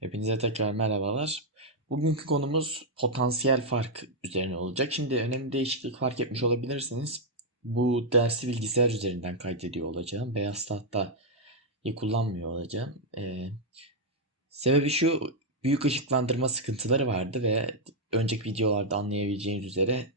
Hepinize tekrar merhabalar. Bugünkü konumuz potansiyel fark üzerine olacak. Şimdi önemli değişiklik fark etmiş olabilirsiniz. Bu dersi bilgisayar üzerinden kaydediyor olacağım. Beyaz tahta kullanmıyor olacağım. Ee, sebebi şu, büyük ışıklandırma sıkıntıları vardı ve önceki videolarda anlayabileceğiniz üzere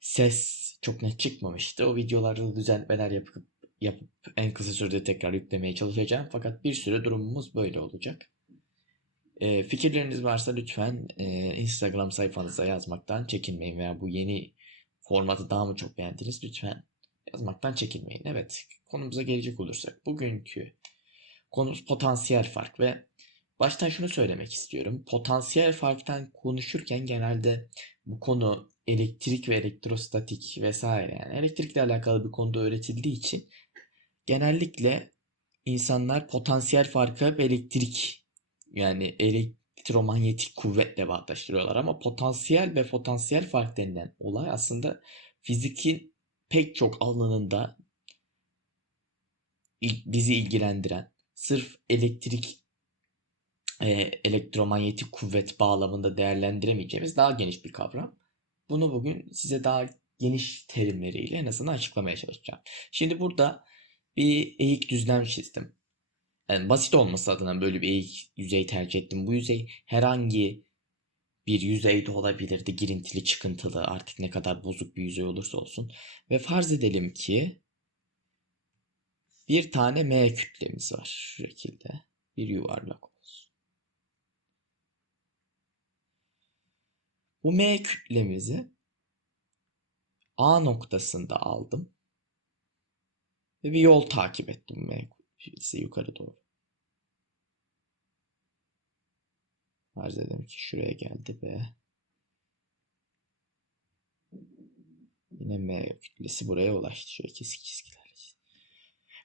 ses çok net çıkmamıştı. O videolarda düzeltmeler yapıp, yapıp en kısa sürede tekrar yüklemeye çalışacağım. Fakat bir süre durumumuz böyle olacak. E, fikirleriniz varsa lütfen e, Instagram sayfanıza yazmaktan çekinmeyin veya bu yeni formatı daha mı çok beğendiniz lütfen yazmaktan çekinmeyin. Evet konumuza gelecek olursak bugünkü konumuz potansiyel fark ve baştan şunu söylemek istiyorum. Potansiyel farktan konuşurken genelde bu konu elektrik ve elektrostatik vesaire yani elektrikle alakalı bir konuda öğretildiği için genellikle insanlar potansiyel farkı hep elektrik yani elektromanyetik kuvvetle bağdaştırıyorlar ama potansiyel ve potansiyel fark denilen olay aslında fizikin pek çok alanında bizi ilgilendiren sırf elektrik e, elektromanyetik kuvvet bağlamında değerlendiremeyeceğimiz daha geniş bir kavram. Bunu bugün size daha geniş terimleriyle en azından açıklamaya çalışacağım. Şimdi burada bir eğik düzlem çizdim. Yani basit olması adına böyle bir eğik yüzey tercih ettim. Bu yüzey herhangi bir yüzeyde olabilirdi. Girintili, çıkıntılı artık ne kadar bozuk bir yüzey olursa olsun. Ve farz edelim ki bir tane M kütlemiz var şu şekilde. Bir yuvarlak olsun. Bu M kütlemizi A noktasında aldım. Ve bir yol takip ettim M kütlesi yukarı doğru. Farz edelim ki şuraya geldi be. Yine M kütlesi buraya ulaştı. Şöyle kesik çizgiler.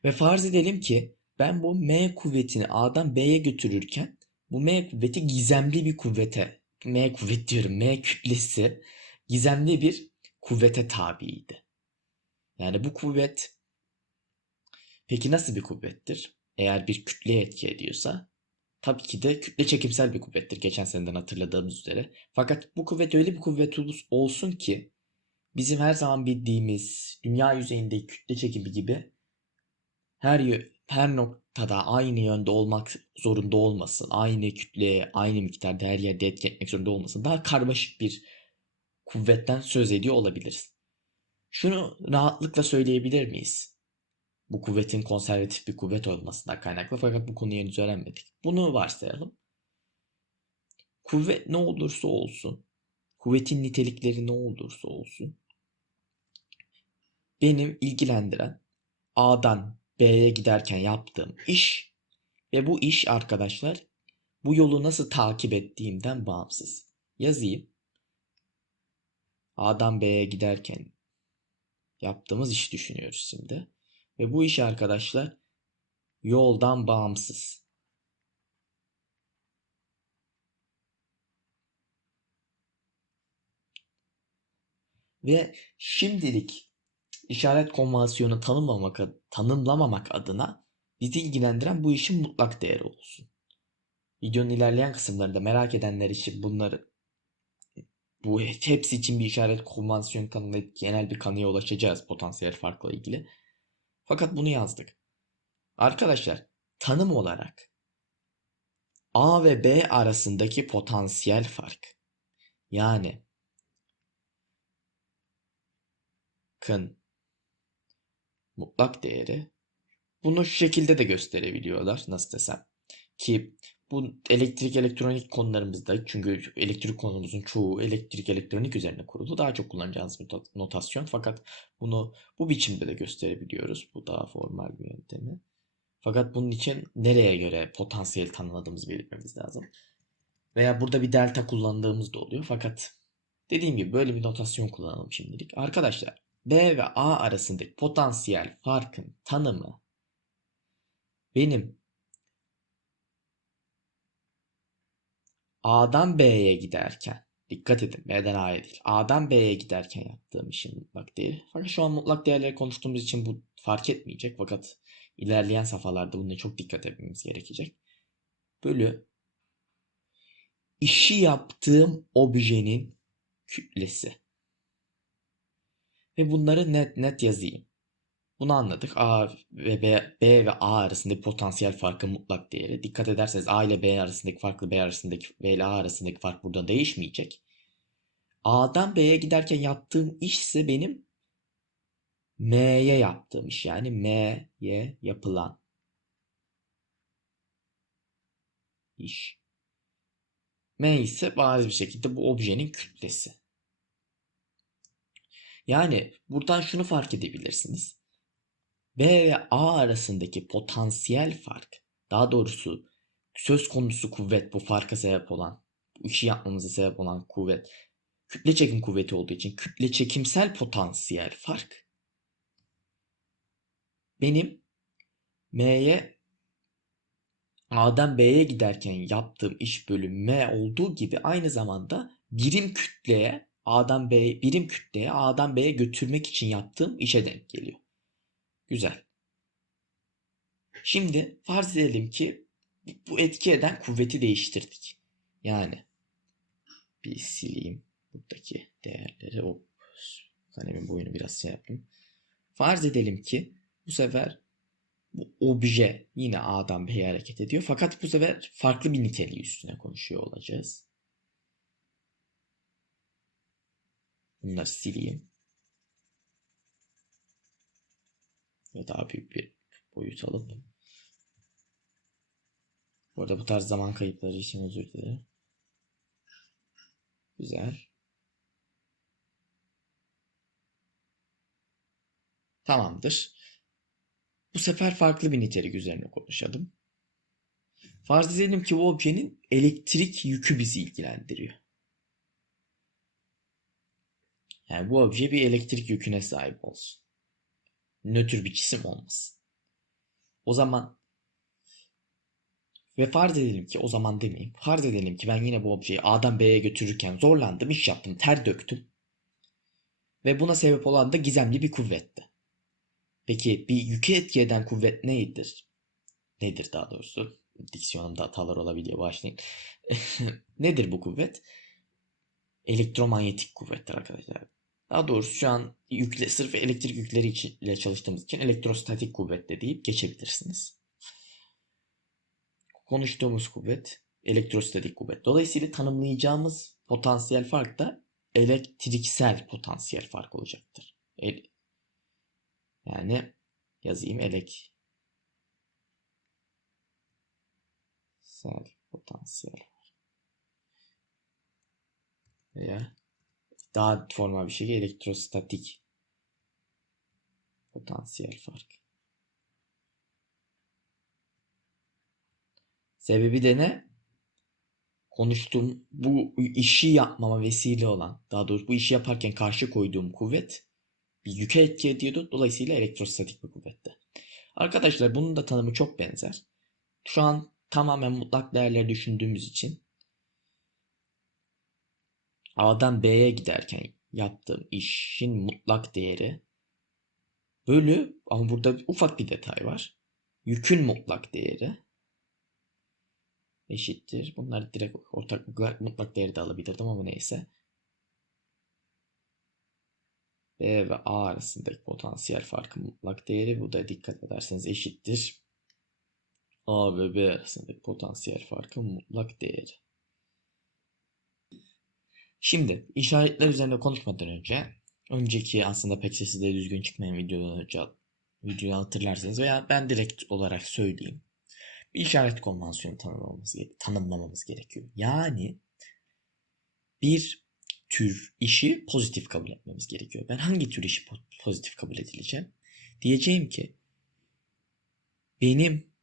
Ve farz edelim ki ben bu M kuvvetini A'dan B'ye götürürken bu M kuvveti gizemli bir kuvvete M kuvvet diyorum M kütlesi gizemli bir kuvvete tabiydi. Yani bu kuvvet peki nasıl bir kuvvettir? Eğer bir kütleye etki ediyorsa tabii ki de kütle çekimsel bir kuvvettir geçen seneden hatırladığımız üzere. Fakat bu kuvvet öyle bir kuvvet olsun ki bizim her zaman bildiğimiz dünya yüzeyindeki kütle çekimi gibi her her noktada aynı yönde olmak zorunda olmasın. Aynı kütleye, aynı miktarda her yerde etki etmek zorunda olmasın. Daha karmaşık bir kuvvetten söz ediyor olabiliriz. Şunu rahatlıkla söyleyebilir miyiz? Bu kuvvetin konservatif bir kuvvet olmasından kaynaklı fakat bu konuyu henüz öğrenmedik. Bunu varsayalım. Kuvvet ne olursa olsun, kuvvetin nitelikleri ne olursa olsun benim ilgilendiren A'dan B'ye giderken yaptığım iş ve bu iş arkadaşlar bu yolu nasıl takip ettiğimden bağımsız. Yazayım. A'dan B'ye giderken yaptığımız iş düşünüyoruz şimdi. Ve bu iş arkadaşlar yoldan bağımsız. Ve şimdilik işaret konvansiyonu tanımlamak, tanımlamamak adına bizi ilgilendiren bu işin mutlak değeri olsun. Videonun ilerleyen kısımlarında merak edenler için bunları bu hepsi için bir işaret konvansiyonu tanımlayıp genel bir kanıya ulaşacağız potansiyel farkla ilgili. Fakat bunu yazdık. Arkadaşlar tanım olarak A ve B arasındaki potansiyel fark yani kın mutlak değeri bunu şu şekilde de gösterebiliyorlar nasıl desem ki bu elektrik elektronik konularımızda çünkü elektrik konumuzun çoğu elektrik elektronik üzerine kurulu. Daha çok kullanacağımız bir notasyon fakat bunu bu biçimde de gösterebiliyoruz. Bu daha formal bir yöntemi. Fakat bunun için nereye göre potansiyel tanımladığımızı belirtmemiz lazım. Veya burada bir delta kullandığımız da oluyor. Fakat dediğim gibi böyle bir notasyon kullanalım şimdilik. Arkadaşlar B ve A arasındaki potansiyel farkın tanımı benim A'dan B'ye giderken dikkat edin B'den A'ya değil. A'dan B'ye giderken yaptığım işin mutlak değeri. Fakat şu an mutlak değerleri konuştuğumuz için bu fark etmeyecek. Fakat ilerleyen safhalarda buna çok dikkat etmemiz gerekecek. Bölü işi yaptığım objenin kütlesi. Ve bunları net net yazayım. Bunu anladık. A ve B, B ve A arasındaki potansiyel farkın mutlak değeri. Dikkat ederseniz A ile B arasındaki farklı B arasındaki B ile A arasındaki fark burada değişmeyecek. A'dan B'ye giderken yaptığım iş ise benim M'ye yaptığım iş. Yani M'ye yapılan iş. M ise bariz bir şekilde bu objenin kütlesi. Yani buradan şunu fark edebilirsiniz. B ve A arasındaki potansiyel fark, daha doğrusu söz konusu kuvvet bu farka sebep olan, bu işi yapmamıza sebep olan kuvvet, kütle çekim kuvveti olduğu için kütle çekimsel potansiyel fark benim M'ye A'dan B'ye giderken yaptığım iş bölüm M olduğu gibi aynı zamanda birim kütleye A'dan B birim kütleye A'dan B'ye götürmek için yaptığım işe denk geliyor. Güzel. Şimdi farz edelim ki bu etki eden kuvveti değiştirdik. Yani bir sileyim buradaki değerleri. O kalemin boyunu biraz şey yapayım. Farz edelim ki bu sefer bu obje yine A'dan B'ye hareket ediyor. Fakat bu sefer farklı bir niteliği üstüne konuşuyor olacağız. Bunları sileyim. Ve daha büyük bir boyut alıp. Bu arada bu tarz zaman kayıpları için özür dilerim. Güzel. Tamamdır. Bu sefer farklı bir nitelik üzerine konuşalım. Farz edelim ki bu objenin elektrik yükü bizi ilgilendiriyor. Yani bu obje bir elektrik yüküne sahip olsun. Nötr bir cisim olmasın. O zaman ve farz edelim ki o zaman demeyeyim. Farz edelim ki ben yine bu objeyi A'dan B'ye götürürken zorlandım, iş yaptım, ter döktüm. Ve buna sebep olan da gizemli bir kuvvetti. Peki bir yükü etki eden kuvvet nedir? Nedir daha doğrusu? Diksiyonumda hatalar olabiliyor başlayın. nedir bu kuvvet? Elektromanyetik kuvvettir arkadaşlar. Daha doğrusu şu an yükle, sırf elektrik yükleri ile çalıştığımız için elektrostatik kuvvet de deyip geçebilirsiniz. Konuştuğumuz kuvvet elektrostatik kuvvet. Dolayısıyla tanımlayacağımız potansiyel fark da elektriksel potansiyel fark olacaktır. El, yani yazayım elek potansiyel veya daha formal bir şekilde elektrostatik potansiyel fark. Sebebi de ne? Konuştuğum bu işi yapmama vesile olan, daha doğrusu bu işi yaparken karşı koyduğum kuvvet bir yüke etki ediyordu. Dolayısıyla elektrostatik bir kuvvetti. Arkadaşlar bunun da tanımı çok benzer. Şu an tamamen mutlak değerler düşündüğümüz için A'dan B'ye giderken yaptığım işin mutlak değeri bölü ama burada ufak bir detay var. Yükün mutlak değeri eşittir. Bunlar direkt ortak mutlak, değeri de alabilirdim ama neyse. B ve A arasındaki potansiyel farkın mutlak değeri bu da dikkat ederseniz eşittir. A ve B arasındaki potansiyel farkın mutlak değeri. Şimdi işaretler üzerinde konuşmadan önce önceki aslında pek sesi de düzgün çıkmayan önce videoyu hatırlarsanız veya ben direkt olarak söyleyeyim. Bir işaret konvansiyonu tanımlamamız, tanımlamamız gerekiyor. Yani bir tür işi pozitif kabul etmemiz gerekiyor. Ben hangi tür işi pozitif kabul edileceğim? Diyeceğim ki benim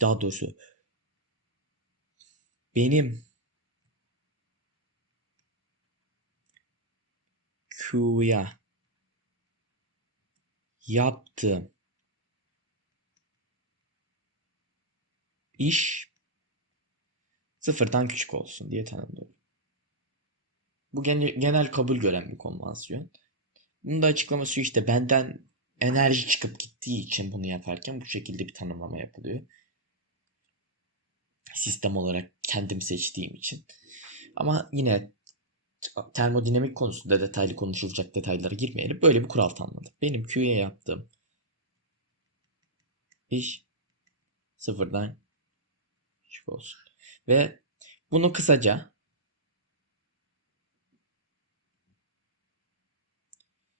daha doğrusu benim Q'ya yaptığım iş sıfırdan küçük olsun diye tanımlıyorum. Bu genel kabul gören bir konvansiyon. Bunun da açıklaması işte benden enerji çıkıp gittiği için bunu yaparken bu şekilde bir tanımlama yapılıyor. Sistem olarak kendim seçtiğim için. Ama yine termodinamik konusunda detaylı konuşulacak detaylara girmeyelim. Böyle bir kural tanımladık. Benim Q'ye yaptığım iş sıfırdan küçük olsun. Ve bunu kısaca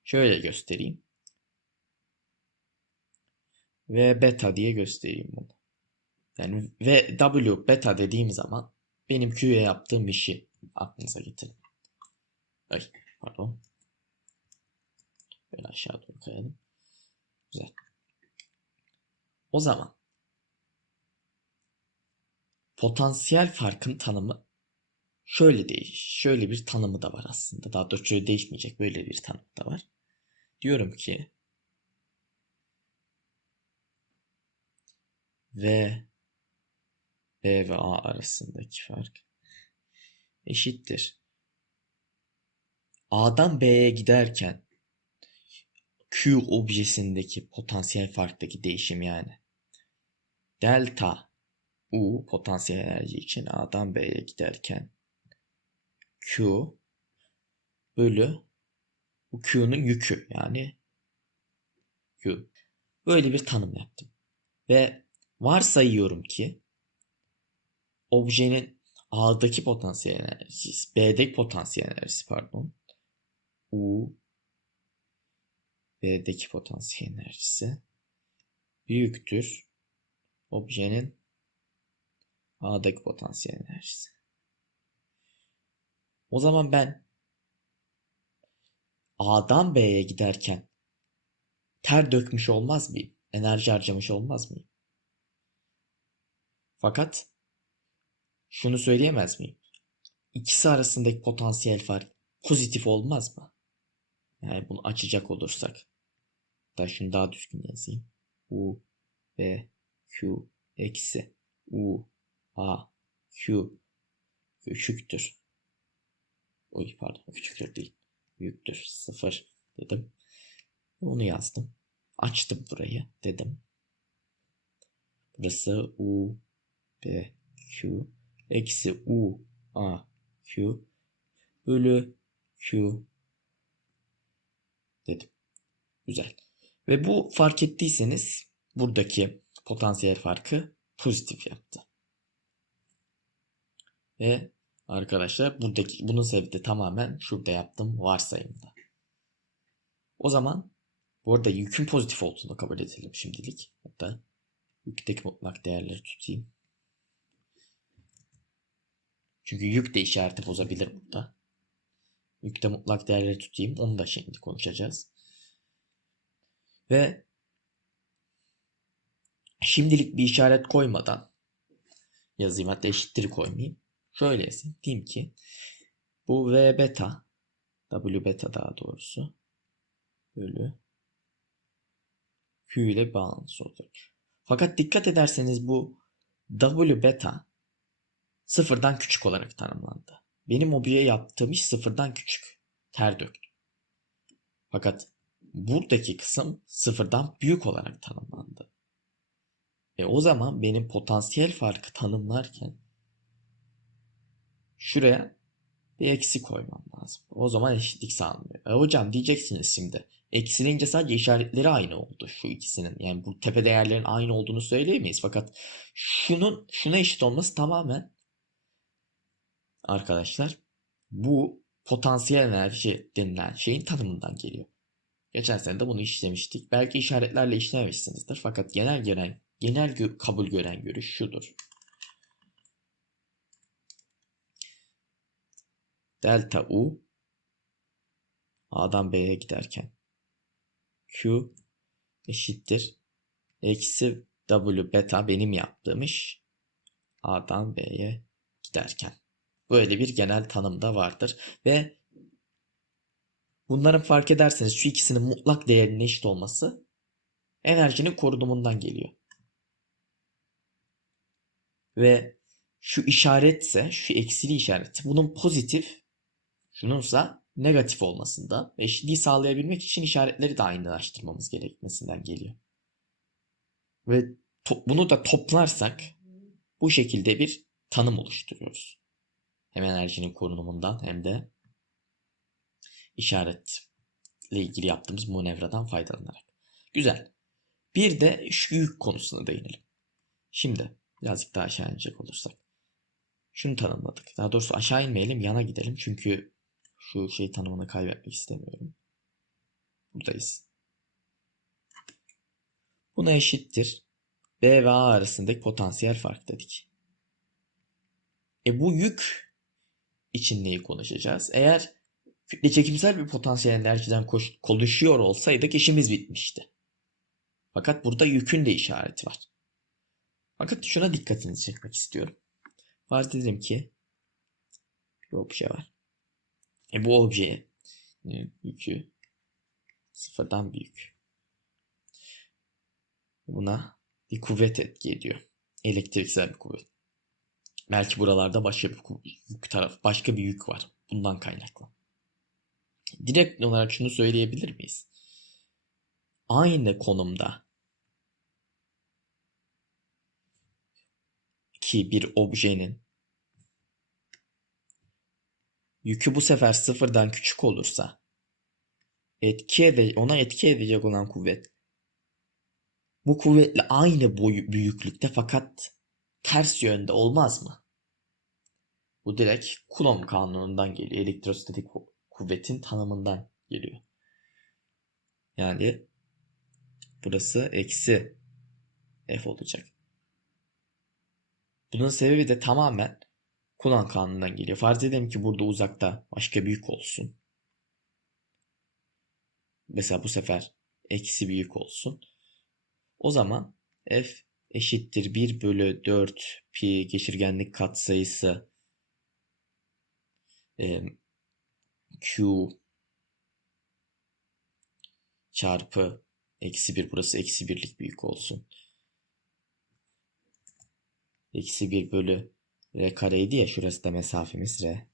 şöyle göstereyim. Ve beta diye göstereyim bunu. Yani ve W beta dediğim zaman benim Q'ye yaptığım işi aklınıza getirin. Ay pardon. Böyle aşağı doğru kayalım. Güzel. O zaman potansiyel farkın tanımı şöyle değiş, şöyle bir tanımı da var aslında. Daha doğrusu şöyle değişmeyecek böyle bir tanım da var. Diyorum ki V B ve A arasındaki fark eşittir. A'dan B'ye giderken Q objesindeki potansiyel farktaki değişim yani. Delta U potansiyel enerji için A'dan B'ye giderken Q bölü bu Q'nun yükü yani Q. Böyle bir tanım yaptım. Ve varsayıyorum ki objenin A'daki potansiyel enerjisi, B'deki potansiyel enerjisi pardon. U B'deki potansiyel enerjisi büyüktür objenin A'daki potansiyel enerjisi. O zaman ben A'dan B'ye giderken ter dökmüş olmaz mıyım? Enerji harcamış olmaz mıyım? Fakat şunu söyleyemez miyim? İkisi arasındaki potansiyel fark pozitif olmaz mı? Yani bunu açacak olursak. Da şunu daha düzgün yazayım. U, B, Q, eksi U, A, Q küçüktür. Oy pardon küçüktür değil. Büyüktür. Sıfır dedim. Onu yazdım. Açtım burayı dedim. Burası U, B, Q eksi U, A, Q bölü Q. Güzel. Ve bu fark ettiyseniz buradaki potansiyel farkı pozitif yaptı. Ve arkadaşlar buradaki bunun sebebi de tamamen şurada yaptığım varsayımda. O zaman bu arada yükün pozitif olduğunu kabul edelim şimdilik. Hatta yükteki mutlak değerleri tutayım. Çünkü yük de işareti bozabilir burada. Yükte mutlak değerleri tutayım. Onu da şimdi konuşacağız. Ve şimdilik bir işaret koymadan yazayım. Hatta eşittir koymayayım. Şöyle yazayım. Diyeyim ki bu V beta W beta daha doğrusu bölü Q ile bağlantısı olacak. Fakat dikkat ederseniz bu W beta sıfırdan küçük olarak tanımlandı. Benim objeye yaptığım iş sıfırdan küçük. Ter döktüm. Fakat buradaki kısım sıfırdan büyük olarak tanımlandı. E o zaman benim potansiyel farkı tanımlarken şuraya bir eksi koymam lazım. O zaman eşitlik sağlanıyor. E hocam diyeceksiniz şimdi. Eksilince sadece işaretleri aynı oldu şu ikisinin. Yani bu tepe değerlerin aynı olduğunu söyleyemeyiz. Fakat şunun şuna eşit olması tamamen arkadaşlar bu potansiyel enerji denilen şeyin tanımından geliyor. Geçen sene de bunu işlemiştik. Belki işaretlerle işlememişsinizdir. Fakat genel gelen genel gö- kabul gören görüş şudur. Delta U A'dan B'ye giderken Q eşittir eksi W beta benim yaptığım iş A'dan B'ye giderken. Böyle bir genel tanım da vardır ve bunların fark ederseniz şu ikisinin mutlak değerinin eşit olması enerjinin korunumundan geliyor. Ve şu işaretse, şu eksili işareti bunun pozitif, şununsa negatif olmasında eşitliği sağlayabilmek için işaretleri de aynılaştırmamız gerekmesinden geliyor. Ve bunu da toplarsak bu şekilde bir tanım oluşturuyoruz. Hem enerjinin korunumundan hem de işaretle ilgili yaptığımız manevradan faydalanarak. Güzel. Bir de şu yük konusuna değinelim. Şimdi birazcık daha aşağı inecek olursak. Şunu tanımladık. Daha doğrusu aşağı inmeyelim yana gidelim. Çünkü şu şey tanımını kaybetmek istemiyorum. Buradayız. Buna eşittir. B ve A arasındaki potansiyel fark dedik. E bu yük için neyi konuşacağız? Eğer kütle çekimsel bir potansiyel enerjiden konuşuyor olsaydık işimiz bitmişti. Fakat burada yükün de işareti var. Fakat şuna dikkatinizi çekmek istiyorum. Farz edelim ki bir obje var. E bu objeye yükü sıfırdan büyük. Buna bir kuvvet etki ediyor. Elektriksel bir kuvvet. Belki buralarda başka bir yük taraf, başka bir yük var. Bundan kaynaklı. Direkt olarak şunu söyleyebilir miyiz? Aynı konumda ki bir objenin yükü bu sefer sıfırdan küçük olursa etki ede ona etki edecek olan kuvvet bu kuvvetle aynı boyu büyüklükte fakat ters yönde olmaz mı? Bu direkt Coulomb kanunundan geliyor. Elektrostatik kuvvetin tanımından geliyor. Yani burası eksi F olacak. Bunun sebebi de tamamen Coulomb kanunundan geliyor. Farz edelim ki burada uzakta başka büyük olsun. Mesela bu sefer eksi büyük olsun. O zaman f eşittir 1 bölü 4 pi geçirgenlik katsayısı e, q çarpı eksi 1 burası eksi birlik büyük olsun. Eksi 1 bölü r kareydi ya şurası da mesafemiz r.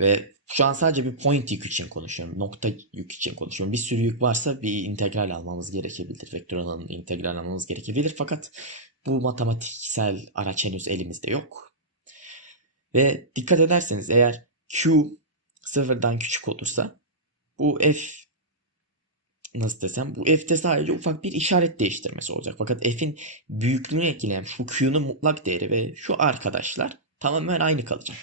Ve şu an sadece bir point yük için konuşuyorum. Nokta yük için konuşuyorum. Bir sürü yük varsa bir integral almamız gerekebilir. Vektör alanının integral almamız gerekebilir. Fakat bu matematiksel araç henüz elimizde yok. Ve dikkat ederseniz eğer Q sıfırdan küçük olursa bu F nasıl desem bu F'te sadece ufak bir işaret değiştirmesi olacak. Fakat F'in büyüklüğünü etkileyen şu Q'nun mutlak değeri ve şu arkadaşlar tamamen aynı kalacak.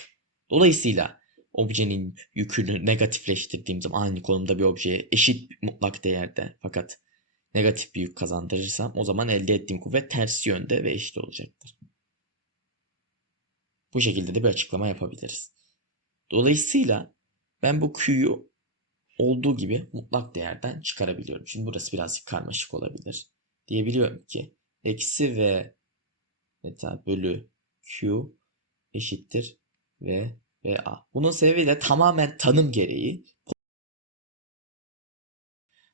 Dolayısıyla objenin yükünü negatifleştirdiğim zaman aynı konumda bir objeye eşit mutlak değerde fakat negatif bir yük kazandırırsam o zaman elde ettiğim kuvvet ters yönde ve eşit olacaktır. Bu şekilde de bir açıklama yapabiliriz. Dolayısıyla ben bu Q'yu olduğu gibi mutlak değerden çıkarabiliyorum. Şimdi burası birazcık karmaşık olabilir. Diyebiliyorum ki eksi v beta bölü Q eşittir v ve A. Bunun sebebi de tamamen tanım gereği.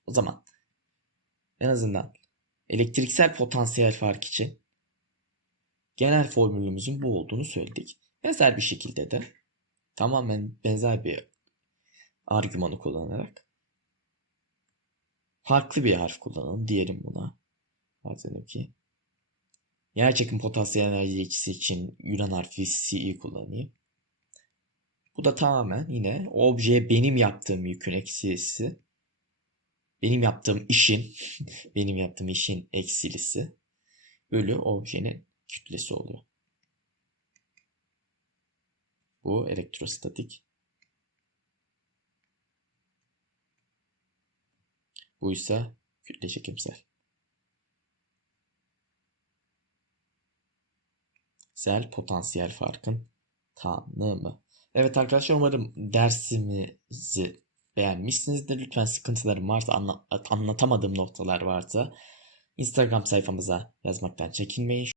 O zaman en azından elektriksel potansiyel fark için genel formülümüzün bu olduğunu söyledik. Benzer bir şekilde de tamamen benzer bir argümanı kullanarak farklı bir harf kullanalım diyelim buna. Edelim ki yerçekim potansiyel enerji ikisi için Yunan harfi C'yi kullanayım. Bu da tamamen yine objeye benim yaptığım yükün eksisi. Benim yaptığım işin, benim yaptığım işin eksilisi bölü objenin kütlesi oluyor. Bu elektrostatik. Bu ise kütle çekimsel. Sel potansiyel farkın tanımı. Evet arkadaşlar umarım dersimizi beğenmişsinizdir. Lütfen sıkıntılarım varsa anla- anlatamadığım noktalar varsa Instagram sayfamıza yazmaktan çekinmeyin.